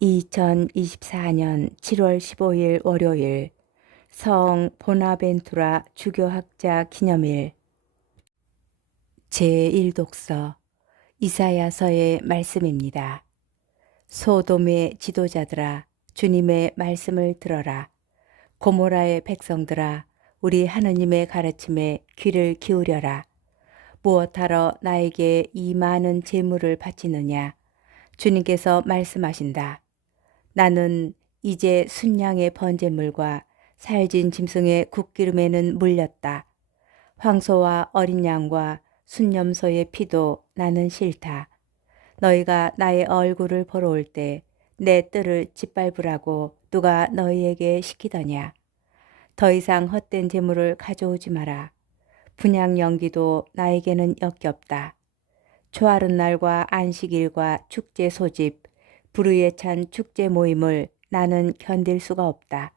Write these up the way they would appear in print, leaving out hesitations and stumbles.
2024년 7월 15일 월요일 성 보나벤투라 주교학자 기념일 제1독서 이사야서의 말씀입니다. 소돔의 지도자들아 주님의 말씀을 들어라. 고모라의 백성들아 우리 하느님의 가르침에 귀를 기울여라. 무엇하러 나에게 이 많은 재물을 바치느냐. 주님께서 말씀하신다. 나는 이제 순양의 번제물과 살진 짐승의 국기름에는 물렸다. 황소와 어린 양과 순염소의 피도 나는 싫다. 너희가 나의 얼굴을 보러 올 때 내 뜰을 짓밟으라고 누가 너희에게 시키더냐. 더 이상 헛된 재물을 가져오지 마라. 분향 연기도 나에게는 역겹다. 초하룻 날과 안식일과 축제 소집, 불의에 찬 축제 모임을 나는 견딜 수가 없다.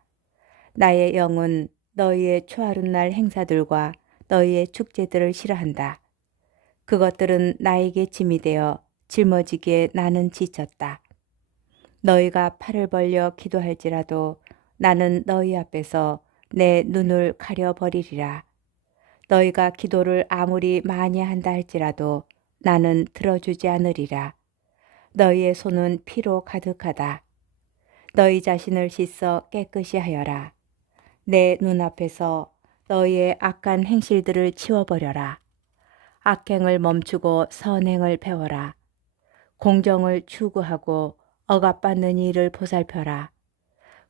나의 영은 너희의 초하룻 날 행사들과 너희의 축제들을 싫어한다. 그것들은 나에게 짐이 되어 짊어지기에 나는 지쳤다. 너희가 팔을 벌려 기도할지라도 나는 너희 앞에서 내 눈을 가려버리리라. 너희가 기도를 아무리 많이 한다 할지라도 나는 들어주지 않으리라. 너희의 손은 피로 가득하다. 너희 자신을 씻어 깨끗이 하여라. 내 눈앞에서 너희의 악한 행실들을 치워버려라. 악행을 멈추고 선행을 배워라. 공정을 추구하고 억압받는 이를 보살펴라.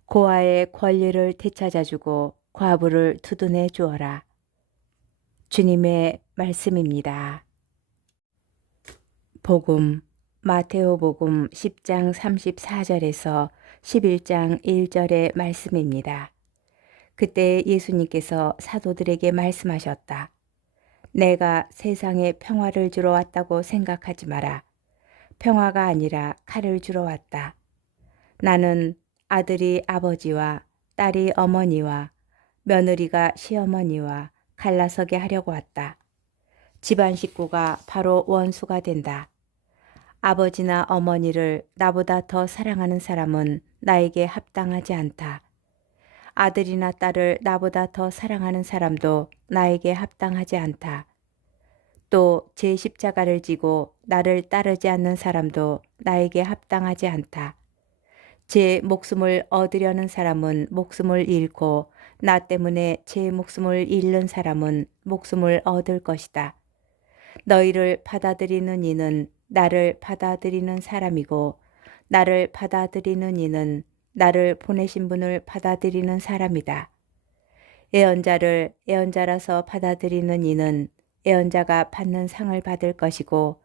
고아의 권리를 되찾아주고 과부를 두둔해 주어라. 주님의 말씀입니다. 복음 마테오복음 10장 34절에서 11장 1절의 말씀입니다. 그때 예수님께서 사도들에게 말씀하셨다. 내가 세상에 평화를 주러 왔다고 생각하지 마라. 평화가 아니라 칼을 주러 왔다. 나는 아들이 아버지와 딸이 어머니와 며느리가 시어머니와 갈라서게 하려고 왔다. 집안 식구가 바로 원수가 된다. 아버지나 어머니를 나보다 더 사랑하는 사람은 나에게 합당하지 않다. 아들이나 딸을 나보다 더 사랑하는 사람도 나에게 합당하지 않다. 또 제 십자가를 지고 나를 따르지 않는 사람도 나에게 합당하지 않다. 제 목숨을 얻으려는 사람은 목숨을 잃고 나 때문에 제 목숨을 잃는 사람은 목숨을 얻을 것이다. 너희를 받아들이는 이는 나를 받아들이는 사람이고 나를 받아들이는 이는 나를 보내신 분을 받아들이는 사람이다. 애언자를 애언자라서 받아들이는 이는 애언자가 받는 상을 받을 것이고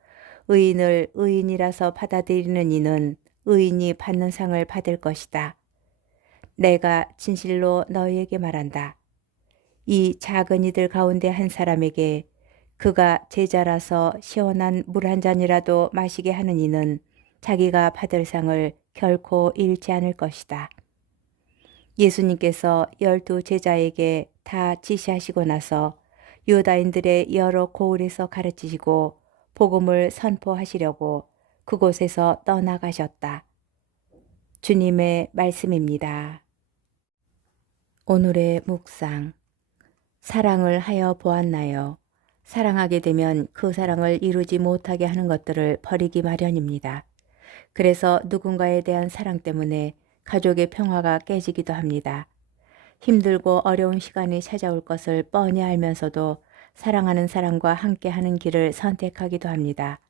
의인을 의인이라서 받아들이는 이는 의인이 받는 상을 받을 것이다. 내가 진실로 너희에게 말한다. 이 작은 이들 가운데 한 사람에게 그가 제자라서 시원한 물 한 잔이라도 마시게 하는 이는 자기가 받을 상을 결코 잃지 않을 것이다. 예수님께서 12 제자에게 다 지시하시고 나서 유다인들의 여러 고을에서 가르치시고 복음을 선포하시려고 그곳에서 떠나가셨다. 주님의 말씀입니다. 오늘의 묵상. 사랑을 하여 보았나요? 사랑하게 되면 그 사랑을 이루지 못하게 하는 것들을 버리기 마련입니다. 그래서 누군가에 대한 사랑 때문에 가족의 평화가 깨지기도 합니다. 힘들고 어려운 시간이 찾아올 것을 뻔히 알면서도 사랑하는 사람과 함께하는 길을 선택하기도 합니다.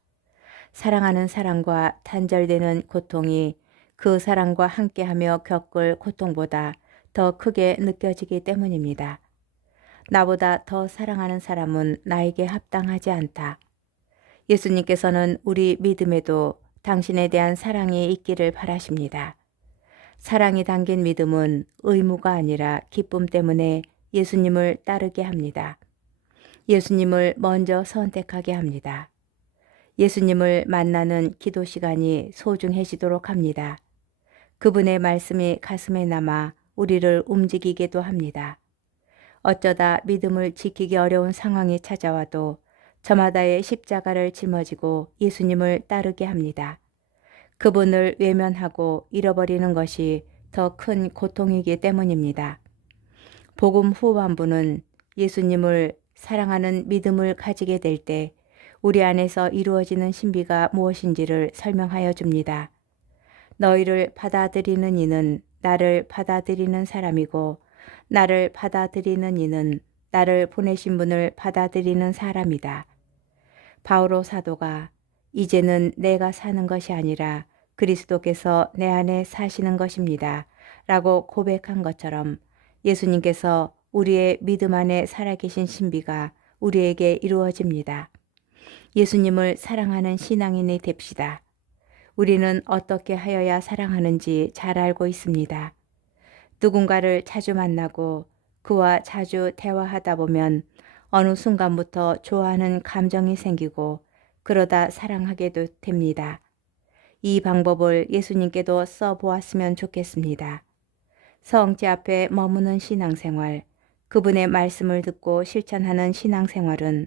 사랑하는 사람과 단절되는 고통이 그 사람과 함께하며 겪을 고통보다 더 크게 느껴지기 때문입니다. 나보다 더 사랑하는 사람은 나에게 합당하지 않다. 예수님께서는 우리 믿음에도 당신에 대한 사랑이 있기를 바라십니다. 사랑이 담긴 믿음은 의무가 아니라 기쁨 때문에 예수님을 따르게 합니다. 예수님을 먼저 선택하게 합니다. 예수님을 만나는 기도 시간이 소중해지도록 합니다. 그분의 말씀이 가슴에 남아 우리를 움직이게도 합니다. 어쩌다 믿음을 지키기 어려운 상황이 찾아와도 저마다의 십자가를 짊어지고 예수님을 따르게 합니다. 그분을 외면하고 잃어버리는 것이 더 큰 고통이기 때문입니다. 복음 후반부는 예수님을 사랑하는 믿음을 가지게 될 때 우리 안에서 이루어지는 신비가 무엇인지를 설명하여 줍니다. 너희를 받아들이는 이는 나를 받아들이는 사람이고 나를 받아들이는 이는 나를 보내신 분을 받아들이는 사람이다. 바오로 사도가 이제는 내가 사는 것이 아니라 그리스도께서 내 안에 사시는 것입니다. 라고 고백한 것처럼 예수님께서 우리의 믿음 안에 살아계신 신비가 우리에게 이루어집니다. 예수님을 사랑하는 신앙인이 됩시다. 우리는 어떻게 하여야 사랑하는지 잘 알고 있습니다. 누군가를 자주 만나고 그와 자주 대화하다 보면 어느 순간부터 좋아하는 감정이 생기고 그러다 사랑하게도 됩니다. 이 방법을 예수님께도 써보았으면 좋겠습니다. 성지 앞에 머무는 신앙생활, 그분의 말씀을 듣고 실천하는 신앙생활은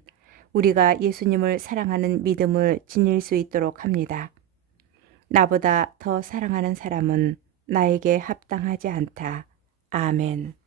우리가 예수님을 사랑하는 믿음을 지닐 수 있도록 합니다. 나보다 더 사랑하는 사람은 나에게 합당하지 않다. 아멘.